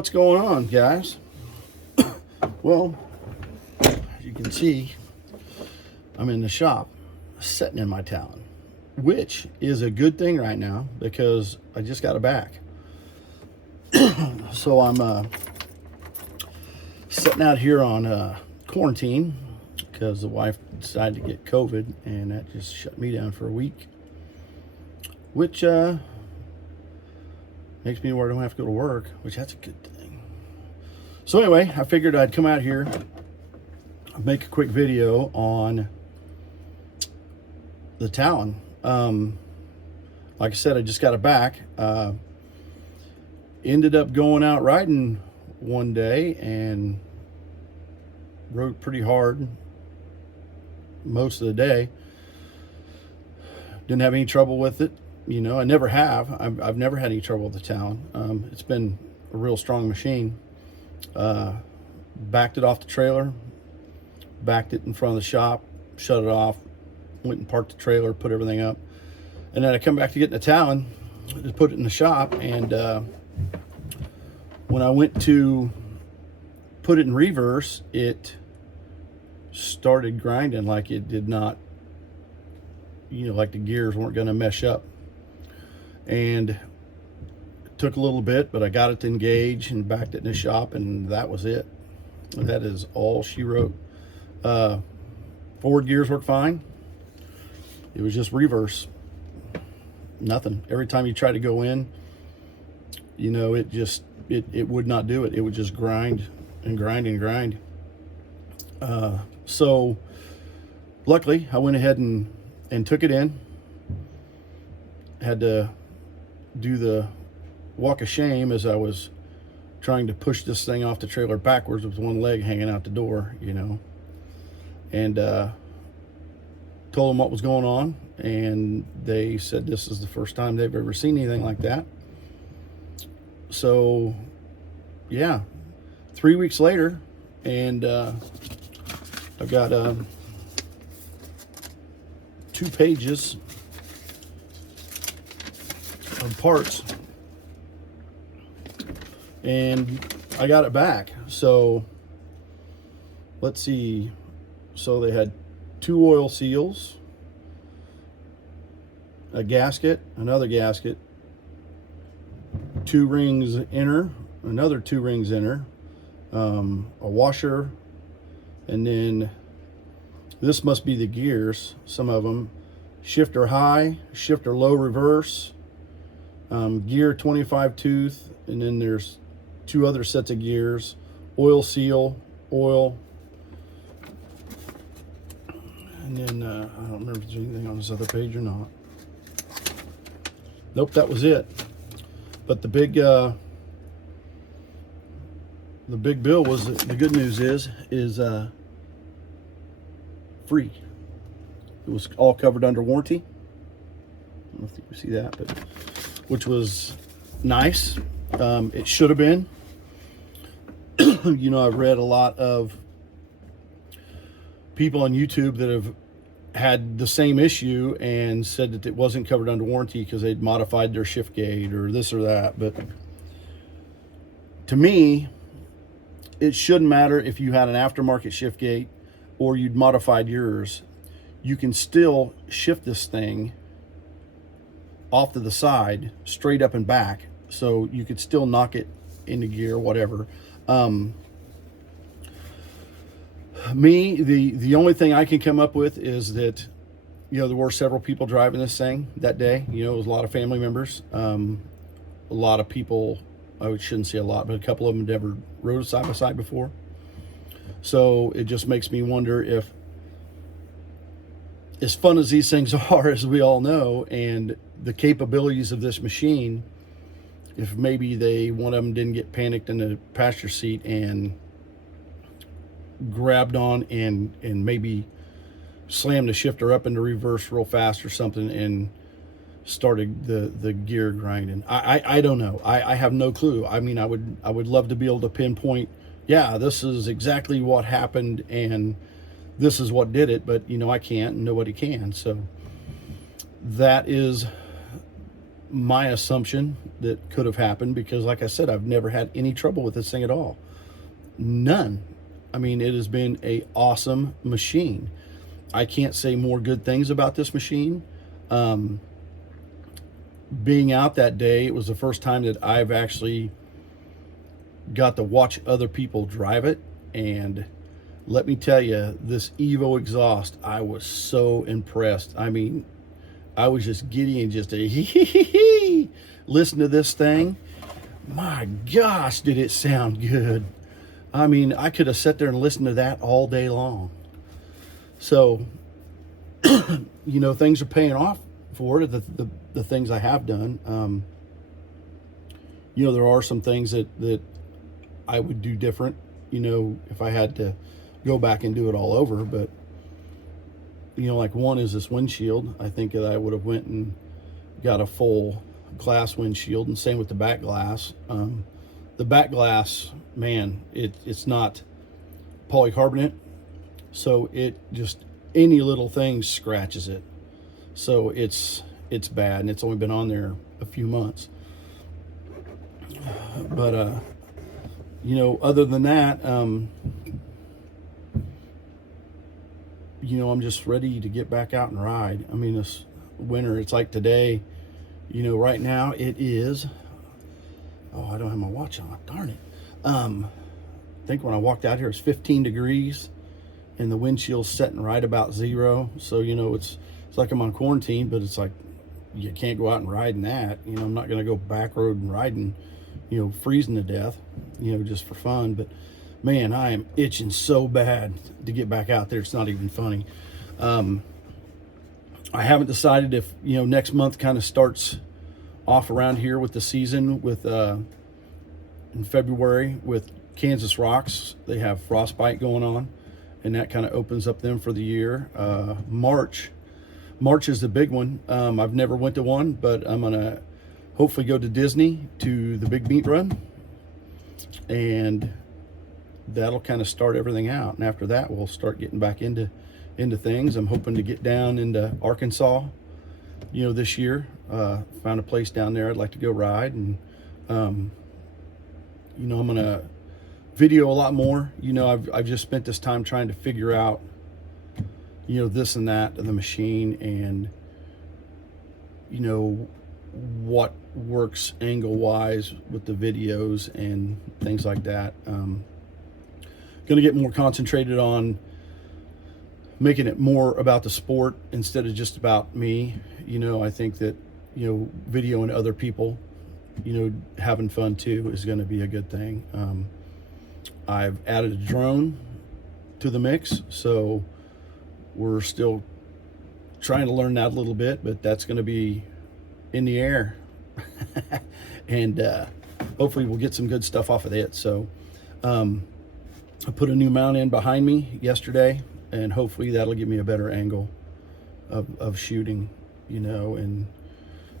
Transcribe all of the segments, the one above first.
what's going on, guys? Well, as you can see, I'm in the shop sitting in my Talon, which is a good thing right now because I just got it back. So I'm sitting out here on quarantine because the wife decided to get COVID, and that just shut me down for a week, which makes me where I don't have to go to work, which that's a good thing. So anyway, I figured I'd come out here, make a quick video on the Talon. Like I said, I just got it back. Ended up going out riding one day and rode pretty hard most of the day. Didn't have any trouble with it. You know, I never have. I've never had any trouble with the Talon. It's been a real strong machine. Backed it off the trailer, backed it in front of the shop, shut it off, went and parked the trailer, put everything up. And then I come back to get in the Talon, just put it in the shop, and when I went to put it in reverse, it started grinding like it did not, you know, like the gears weren't going to mesh up. And it took a little bit, but I got it to engage and backed it in the shop, and that was it. That is all she wrote. Forward gears worked fine. It was just reverse. Nothing. Every time you try to go in, you know, it just, it would not do it. It would just grind and grind and grind. So luckily I went ahead and took it in. Had to do the walk of shame as I was trying to push this thing off the trailer backwards with one leg hanging out the door, you know, and told them what was going on, and they said this is the first time they've ever seen anything like that. So yeah, 3 weeks later, and I've got 2 pages of parts, and I got it back. So let's see. So they had 2 oil seals, a gasket, another gasket, 2 rings inner, another 2 rings inner, a washer, and then this must be the gears, some of them, shifter high, shifter low reverse, gear 25 tooth, and then there's 2 other sets of gears, oil seal, oil, and then I don't remember if there's anything on this other page or not. Nope, that was it. But the big bill was, the good news is free. It was all covered under warranty. I don't know if you can see that, but which was nice. It should have been. You know, I've read a lot of people on YouTube that have had the same issue and said that it wasn't covered under warranty because they'd modified their shift gate or this or that. But to me, it shouldn't matter if you had an aftermarket shift gate or you'd modified yours. You can still shift this thing off to the side, straight up and back, so you could still knock it into gear, whatever. The only thing I can come up with is that, you know, there were several people driving this thing that day. You know, it was a lot of family members. A lot of people, I shouldn't say a lot, but a couple of them never rode side by side before. So it just makes me wonder if, as fun as these things are, as we all know, and the capabilities of this machine, if maybe one of them didn't get panicked in the passenger seat and grabbed on and maybe slammed the shifter up into reverse real fast or something and started the gear grinding. I don't know. I have no clue. I mean, I would love to be able to pinpoint, yeah, this is exactly what happened and this is what did it, but you know, I can't, and nobody can. So that is my assumption. that could have happened, because like I said, I've never had any trouble with this thing at all. None. I mean, it has been a awesome machine. I can't say more good things about this machine. Being out that day, it was the first time that I've actually got to watch other people drive it, and let me tell you, this Evo exhaust, I was so impressed. I mean, I was just giddy and just a hee listen to this thing. My gosh, did it sound good. I mean, I could have sat there and listened to that all day long. So, you know, things are paying off for it, the things I have done. You know, there are some things that I would do different, you know, if I had to go back and do it all over. But, you know, like one is this windshield. I think that I would have went and got a full glass windshield, and same with the back glass. The back glass, man, it's not polycarbonate, so it just, any little thing scratches it. So it's bad, and it's only been on there a few months. But you know, other than that, you know, I'm just ready to get back out and ride. I mean, this winter, it's like today, you know, right now it is, oh, I don't have my watch on, darn it. I think when I walked out here, it's 15 degrees and the windshield's setting right about 0. So, you know, it's like I'm on quarantine, but it's like, you can't go out and ride in that. You know, I'm not going to go back road and riding, you know, freezing to death, you know, just for fun. But man, I am itching so bad to get back out there. It's not even funny. I haven't decided if, you know, next month kind of starts off around here with the season with, in February with Kansas Rocks. They have frostbite going on, and that kind of opens up them for the year. March is the big one. I've never went to one, but I'm gonna hopefully go to Disney to the big meat run, and that'll kind of start everything out. And after that, we'll start getting back into things. I'm hoping to get down into Arkansas, you know, this year. Found a place down there I'd like to go ride, and you know, I'm gonna video a lot more. You know, I've just spent this time trying to figure out, you know, this and that of the machine, and you know, what works angle wise with the videos and things like that. Gonna get more concentrated on making it more about the sport instead of just about me. You know, I think that, you know, videoing other people, you know, having fun too is going to be a good thing. I've added a drone to the mix, so we're still trying to learn that a little bit, but that's going to be in the air. And hopefully we'll get some good stuff off of it. So I put a new mount in behind me yesterday, and hopefully that'll give me a better angle of shooting, you know, and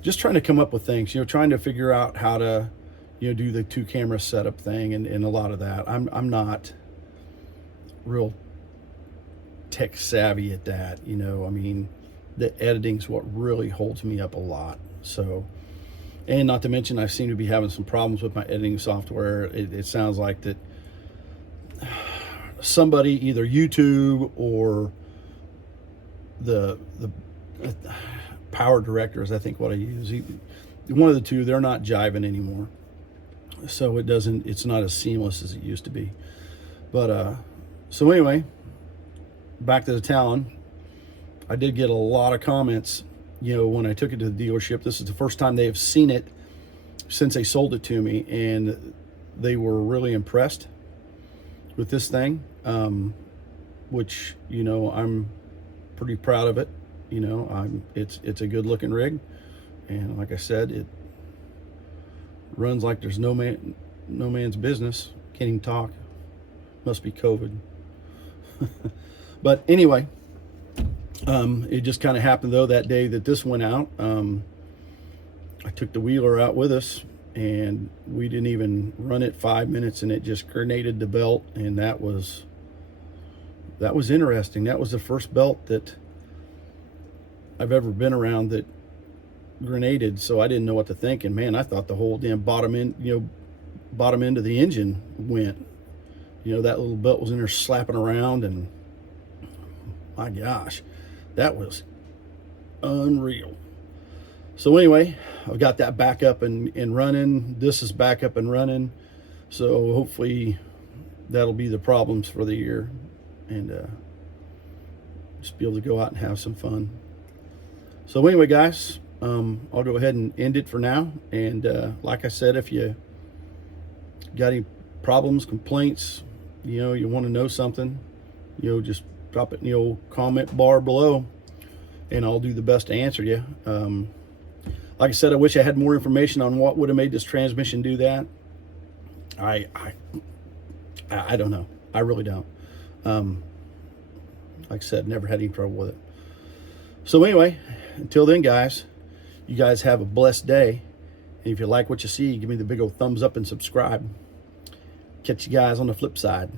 just trying to come up with things, you know, trying to figure out how to, you know, do the 2 camera setup thing, and a lot of that. I'm not real tech savvy at that, you know. I mean, the editing's what really holds me up a lot. So, and not to mention, I seem to be having some problems with my editing software. It sounds like that somebody, either YouTube or the power directors, I think what I use, one of the two, they're not jiving anymore. So it's not as seamless as it used to be. But so anyway, back to the Talon. I did get a lot of comments, you know, when I took it to the dealership. This is the first time they have seen it since they sold it to me, and they were really impressed with this thing, which, you know, I'm pretty proud of it. You know, it's a good looking rig, and like I said, it runs like there's no man's business. Can't even talk. Must be COVID. But anyway, it just kind of happened though that day that this went out. I took the wheeler out with us, and we didn't even run it 5 minutes, and it just grenaded the belt, and that was interesting. That was the first belt that I've ever been around that grenaded, so I didn't know what to think. And man, I thought the whole damn bottom end, bottom end of the engine went. That little belt was in there slapping around, and my gosh, that was unreal. So anyway, I've got that back up and running. This is back up and running. So hopefully that'll be the problems for the year, and just be able to go out and have some fun. So anyway, guys, I'll go ahead and end it for now. And like I said, if you got any problems, complaints, you want to know something, just drop it in the old comment bar below, and I'll do the best to answer you. Like I said, I wish I had more information on what would have made this transmission do that. I don't know. I really don't. Like I said, never had any trouble with it. So anyway, until then, guys, you guys have a blessed day. And if you like what you see, give me the big old thumbs up and subscribe. Catch you guys on the flip side.